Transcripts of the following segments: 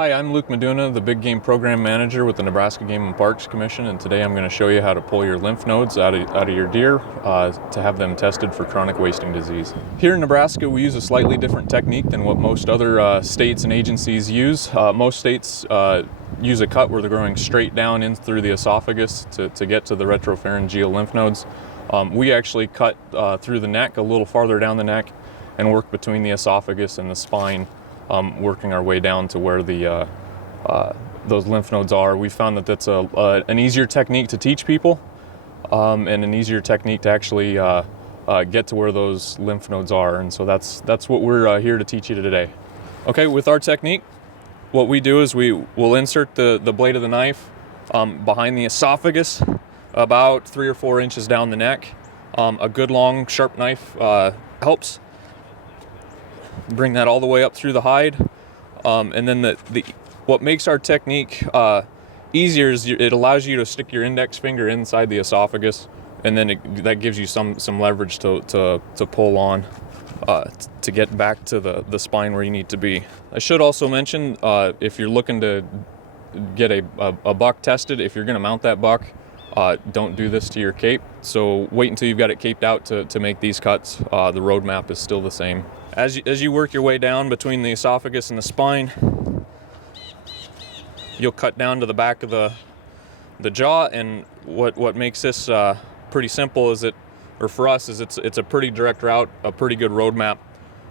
Hi, I'm Luke Meduna, the Big Game Program Manager with the Nebraska Game and Parks Commission, and today I'm going to show you how to pull your lymph nodes out of your deer to have them tested for chronic wasting disease. Here in Nebraska, we use a slightly different technique than what most other states and agencies use. Most states use a cut where they're going straight down in through the esophagus to get to the retropharyngeal lymph nodes. We actually cut through the neck, a little farther down the neck, and work between the esophagus and the spine, working our way down to where the those lymph nodes are. We found that that's an easier technique to teach people, and an easier technique to actually get to where those lymph nodes are. And so that's what we're here to teach you today. Okay, with our technique, what we do is we'll insert the blade of the knife behind the esophagus, about 3 or 4 inches down the neck. A good long sharp knife helps. Bring that all the way up through the hide, and then what makes our technique easier is it allows you to stick your index finger inside the esophagus, and then that gives you some leverage to pull on to get back to the spine where you need to be. I should also mention, if you're looking to get a buck tested, if you're going to mount that buck, don't do this to your cape. So wait until you've got it caped out to make these cuts. The roadmap is still the same. As you work your way down between the esophagus and the spine, you'll cut down to the back of the jaw. And what makes this pretty simple is for us it's a pretty direct route, a pretty good roadmap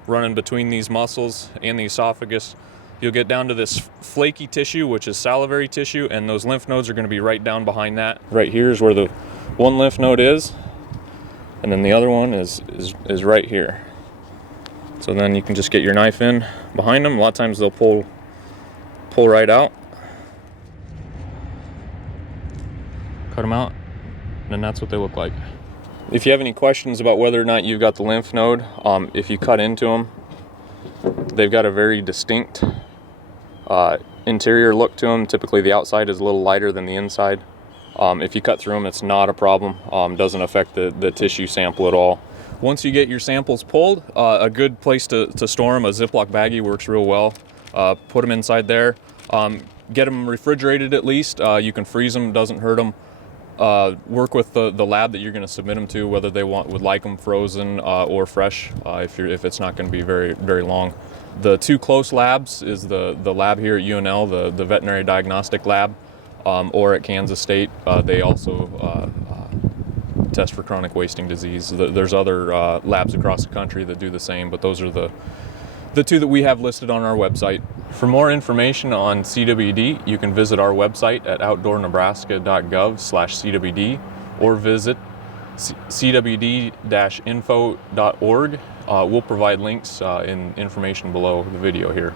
running between these muscles and the esophagus. You'll get down to this flaky tissue, which is salivary tissue, and those lymph nodes are going to be right down behind that. Right here is where the one lymph node is, and then the other one is right here. So then you can just get your knife in behind them. A lot of times they'll pull right out. Cut them out, and then that's what they look like. If you have any questions about whether or not you've got the lymph node, if you cut into them, they've got a very distinct interior look to them. Typically the outside is a little lighter than the inside. If you cut through them, it's not a problem. Doesn't affect the tissue sample at all. Once you get your samples pulled, a good place to store them, a Ziploc baggie works real well. Put them inside there. Get them refrigerated at least. You can freeze them, doesn't hurt them. Work with the lab that you're going to submit them to, whether they would like them frozen or fresh, if it's not going to be very, very long. The two close labs is the lab here at UNL, the Veterinary Diagnostic Lab, or at Kansas State. They also test for chronic wasting disease. There's other labs across the country that do the same, but those are the two that we have listed on our website. For more information on CWD, you can visit our website at outdoornebraska.gov/CWD or visit cwd-info.org. We'll provide links in information below the video here.